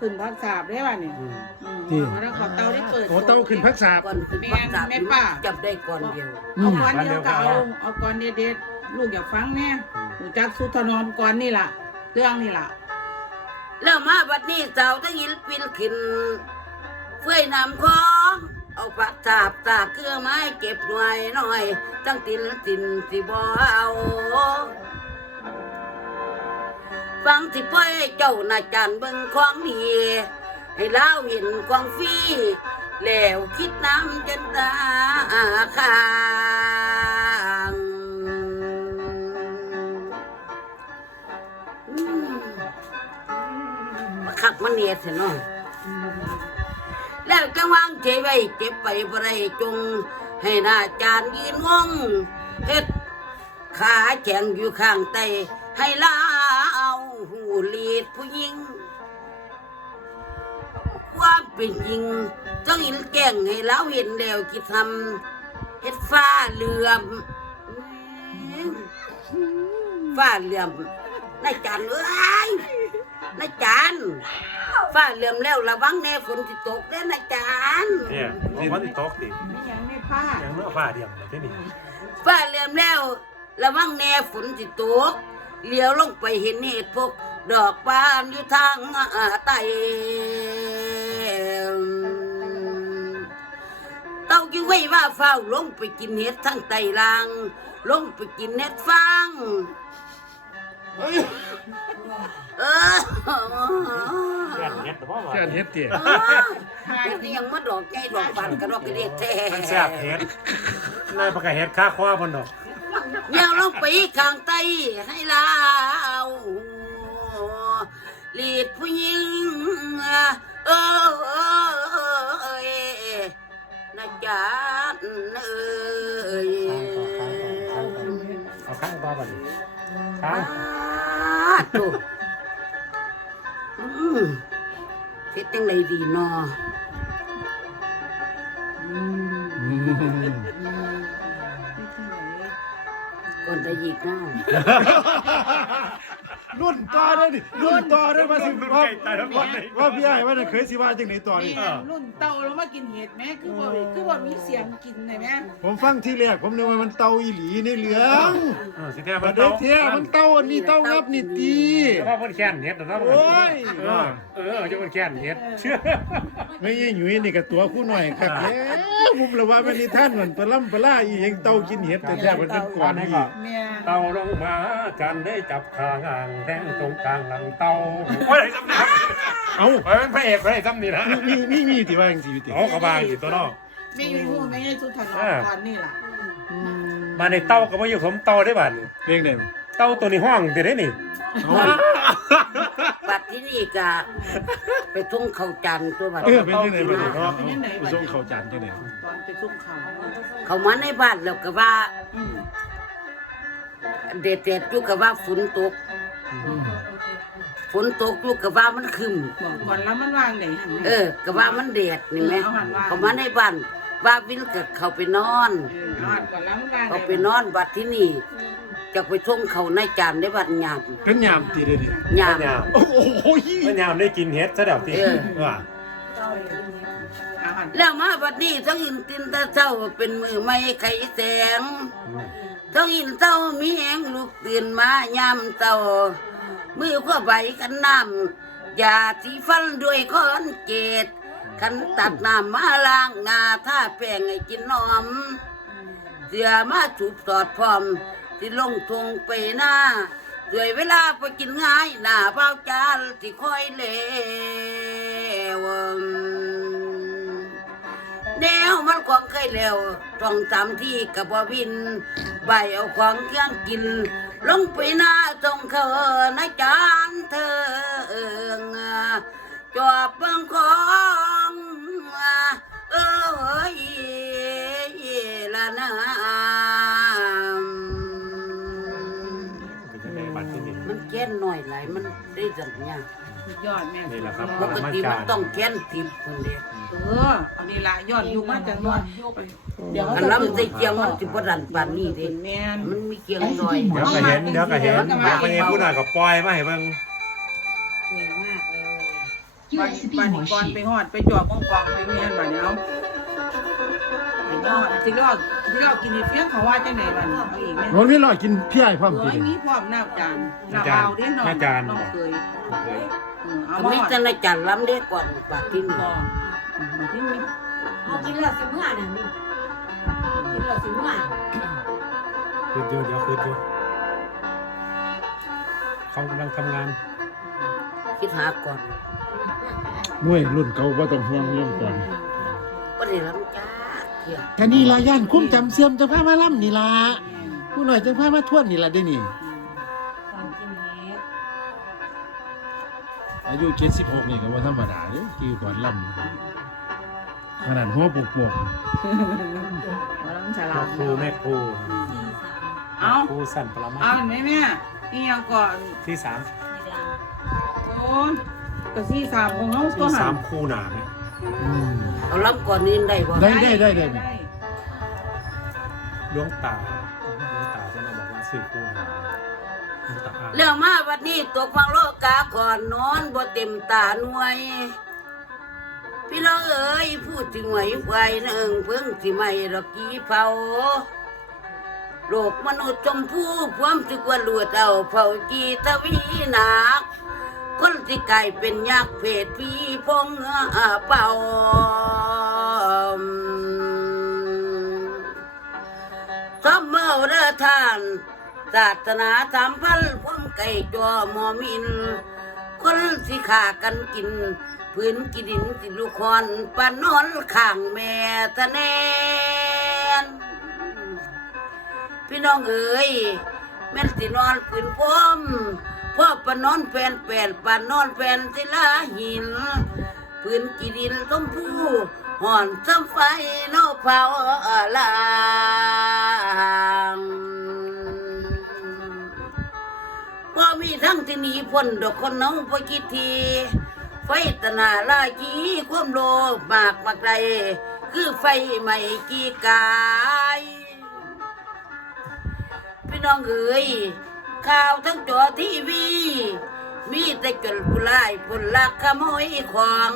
ขึ้นพักสาบได้ป่ะเนี่ยอืมอืมแล้วเขาเตาได้เปิดโอ้เต้าขึ้นพักษาบ ก่อนขึ้นพักษาจับได้ก่อนเดียวเอาก่อนเดียวก็เอาเอาก่อนเด็ดๆลูกอย่าฟังแน่รู้จักสุธนอนก่อนนี่ล่ะ เรื่องนี่ล่ะแล้วมาบัดนี้เจ้าทั้งหินปินขึ้นเฟื่อยน้ำของเอาผักสาบตากเครื่องไม้เก็บหน่วยหน่อยตั้งตินตินสิบ่เอา ฟังสิป้อยเจ้านาจานเบิ่งของดีให้เล่าเห็นของฟรีแล้วคิดน้ำจนตาค้างขักมันเนียดเถอะเนาะแล้วจะวางใจไว้เจ็บไปบ่ได้จง ให้หน้าจานยืนงงเฮ็ดขาแข็งอยู่ข้างใต้ให้ลาเอา ลีดผู้หญิง ความเป็นจริงต้องอินแกล้งให้เราเห็นแล้วคิดทำเฮ็ดฟ้าเหลื่อมฟ้าเหลื่อมนายจานเอ้ยนายจานฟ้าเหลื่อมแล้วระวังแน่ฝนสิตกเด้อนายจานเนี่ยผมว่าที่ตกดิไม่ยังไม่พลาดยังเนื้อฟ้าเดียมเลยที่นี่ฟ้าเหลื่อมแล้วระวังแน่ฝนสิตกเลี้ยวลงไปเห็นเห็ดพก ดอกบานอยู่ทางใต้เต้ากิ้งไว้ว่าเฝ้าลงไปกินเห็ดทั้งไตลาง ลงไปกินเห็ดฟางเออแก่นเฮ็ดแต่ว่าว่าแค่เฮ็ดเตี๋ยเฮ็ดนี่ยังมาดอกใหญ่ดอกบานกระดอกกระเด็ดแท้มันแซ่บเฮ็ดนายประกาศเฮ็ดค่าคว้าบนดอกแนวลงไปข้างใต้ให้ลาว ลีดผู้หญิงเออเออเออนะจ๊ะเอ้ยเอาข้างต่อบัดนี้ข้างมาตุอืมเฮ็ดจังไดดีเนาะ อนจะหยิกเนาะรุ่นต่อเด้อดิรุ่นต่อเด้อมาสิรุ่นว่าใกล้ตายทั้งหมดเลย ว่าพี่ใหญ่ว่าน่ะเคยสิว่าจังไหนต่อนี่ นี่รุ่นเตาแล้วมากินเห็ดไหมคือว่าคือว่ามีเสียงกินเลยไหมผมฟังที่แรกผมนึกว่ามันเตาอีหลีในเหลืองเออสิแท้ปมัระนเดี๋ยเตาวเที่ยมันเตาอันนี้เตางับนี่ตีแต่ว่าเพิ่นแค้นเฮ็ดนะโอ้ย เออเออจะเพิ่นแค้นเฮ็ดเชื่อไม่ใช่หนุ่ยนี่ก็ตัวคู่หน่อยครับแล้วผมเลยว่ามันนี่ท่านเหมือนปลาล่ำปลาล่าอีหยังเตากินเห็ดแต่แท้มันเป็นก่อนนี่แม่เตาลงมากันได้จับขางอ่างแทงตรงกลางหลังเตาว่าไหนจำนี่ครับเอ้าเอ้ยพระเอกพระเอกจำนี่นะมีมีมีที่ว่าจังซี่ติอ๋อเขาบางอยู่ตัวนอกไม่มีพูดไม่ให้สุธนอนก่อนนี่ล่ะมาในเตาก็มาอยู่ผมเตาได้บ้านเรื่องใดเตาตัวนี้ห้องเดี๋ยวได้นี่เอ้าปัดที่นี่ก็ไปทุ่งเขาจันทร์ตัวบัดเออเป็นจังได๋บ่ได้เนาะไปส่งข้าวจานจังได๋ตอนไปซุ่มเขาเขามาในบ้านแล้วก็ว่าอืม เด็ดเด็ดๆอยู่กับว่าฝนตกฝนตกอยู่กับว่ามันคึมบอกก่อนแล้วมันวางไหนหันเออกับว่ามันแดดนี่ไหมเอาหันว่าเขามาในบ้านว่าวินกับเขาไปนอนเออเอาหันก่อนแล้วมันวางเขาไปนอนบัดที่นี่จะไปท่งเขาในจานในบัดยามเป็นยามติเด้ดิยามมันยามโอ้โหมันยามได้กินเฮ็ดซะเดี๋ยวทีเออว่าเอาหันแล้วมาบัดนี้ทั้งอินตินตาเจ้าเป็นมือไม่ไขแสง ทั้งอินเจ้ามีแหงลูกตื่นมายามเจ้ามือก็ใบกันน้ำยาสีฟันด้วยคอนเกตขันตัดน้ำมาล้างหน้าท่าแป้งให้กินนอม เสือมาจูบสอดพร้อมที่ลงทงไปหน้าด้วยเวลาไปกินง่ายหน้าเบ้าจานที่คอยเลวแนวมันของเคยแล้วต้องตามที่กับบ่วิน ใบเอาของเครื่องกิน ลงไปหน้าตรงเขาในจานเธอเอิงจอบเบิ่งของเอ้ยละนะเป็นยังไงบัดที่นี่มันแค้นหน่อยหลายมันได้จังเนี่ยสุดยอดแม่นี่แหละครับปกติมันต้องแค้นติบคนเดียว เออเอานี่ละยอดอยู่มาจังนวดเดี๋ยวอันลำใส่เกียงมันสิบ่ดันปานนี้เด้แม่นมันมีเกียงหน่อยเดี๋ยวก็เห็นเดี๋ยวก็เห็นเดี๋ยวก็เห็นผู้น่ะก็ปล่อยมาให้เบิ่งสวยมากเลยบัดบัดนี้ก่อนไปฮอดไปจอบกองกองไปเมียนบัดนี้เอาไปฮอดที่รอกที่รอกกินอีเฟียงเขาว่าจังไดบัดนี้เอาอีกแม่โอ้ยมีรอกินพี่ไอ้พร้อมเอติอมีพร้อมน้ำจานน้ำเอาเด้น้องน้องเคยเออเอาก็มามีฮอดแต่ในจันล้ำได้ก่อนปากที่นี่บ่ บัดนี้มีเอากินแล้วสิเมื่อน่ะนี่กินแล้วสิเมื่อคืนอยู่เดี๋ยวคืนอยู่เขากำลังทำงานคิดหาก่อนมวยรุ่นเก่าบ่ต้องห่วงเรื่องก่อนบ่ได้ล้ำจ้าเที่ยกันนี่ล่ะย่านคุ้มจำเสื่อมจังพามาล่ำนี่ล่ะผู้หน่อยจังพามาทวนนี่ล่ะได้นี่ ความกินเฮ็ดอายุ76นี่ก็บ่ธรรมดาเด้อกี่ก่อนล่ำ ขนาดหัวปวกเอาแล้วมันฉลาพ่อดครูแม่ครูที่สามเอาครูสั่นปรมาเอาเห็นไหมแม่นี่ยังก่อนที่สามที่ดังโอ้ยกะซี่สามของเขาตัวที่หัสานมครูหนาไหมๆอืมเอาล้ำก่อนนี้ได้บ่ได้ได้ได้ได้หลวงตาหลวงตาจะมาบอกว่าสื่อครูหนาหลวงตาอ่านแล้วมาวันนี้ตกฟังโลกาก่อนนอนบ่เต็มตาหน่วย พี่น้องเอ๋ยพูดถึงไหวไฟหนึ่งเพิ่งสิไม่ดอกกี้เผาโลกมนุษย์ชมพู่ความสึกว่าลวดเอาเผากีตะวีหนัก คนที่กลายเป็นยักษ์เพศพี่พงอาเป่าสมเมาเดอทานศาสนาสามพันพมไก่จอหมอมิน คนสิขากันกิน พื้นกิดินสิลูกคอนปานนอนข้างแม่ตะแนน พี่น้องเอ๋ยแม่นสินอนพื้นพรมพ่อปานนอนแฟนแปนปานนอนแฟนศิลาหิน พื้นกิดินต้มผู้ห่อนซ้ำไฟนอกเผาลางพอมีทั้งที่หนีพ้นดอกคนเน้องพอคิดที ไฟตนาลาจีความโลภมากมากไรคือไฟใหม่กีกาย พี่น้องเอ๋ยข่าวทั้งจอทีวี มีแต่จนผู้ร้ายผลลักขโมยของ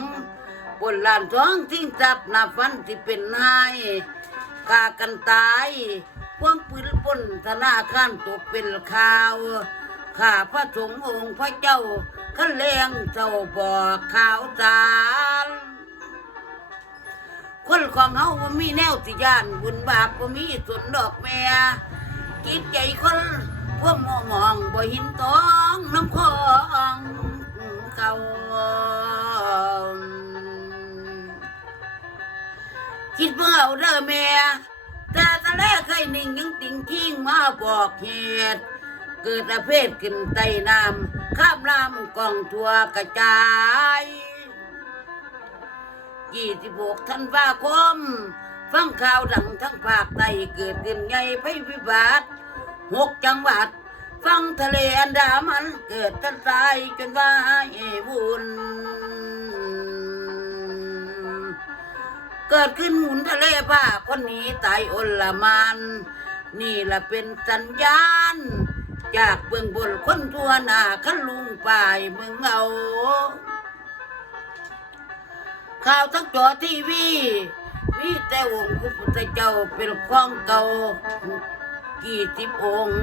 ผลลานท้องทิ้งจับหน้าฟันที่เป็นนายฆ่ากันตายพวงปืนปนธนาคารตกเป็นข่าวข้าพระสงฆ์องค์พระเจ้า ขันแรงเจ้าบอกข่าวสารคนของเฮาบ่มีแนวสิยานบุญบาปบ่มีสนดอกแม่จิตใจคนพวกมองมองบ่หินตองน้ำคองเก่าคิดเมื่อเอาเด้อแม่แต่ตะแลเคยนิ่งยังติงทิ้งมาบอกเหตุ เกิดอาเพศขึ้นใต้น้ำข้ามลำกองทัวกระจายยี่สิบหกธันวาคม ฟังข่าวดังทั้งภาคใต้เกิดดินใหญ่ไฟวิบัติหกจังหวัด ฟังทะเลอันดามันเกิดทันตายจนว่าเอบุญเกิดขึ้นหมุนทะเลผ้าคนหนี้ตายอลละมานนี่ละเป็นสัญญาณ จากเบื้องบนคนทั่วหน้าขันลุงป่ายมืองเอาข่าวทั้งจอทีวีมีแต่องค์พระพุทธเจ้าเป็นของเก่ากี่สิบองค์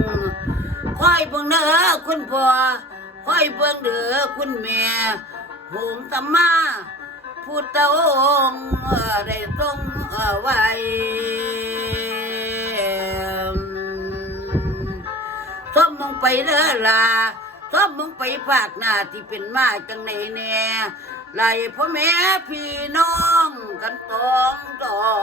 คอยเบิ่งเด้อคุณพ่อคอยเบิ่งเด้อคุณแม่หงตมาพุทธองค์ได้ทรงเอาไว้ มึงไปเด้อล่ะสมมึงไปปากหน้าที่เป็นมาจังไหนแน่ไล่พ่อแม่พี่น้องกันตองตอง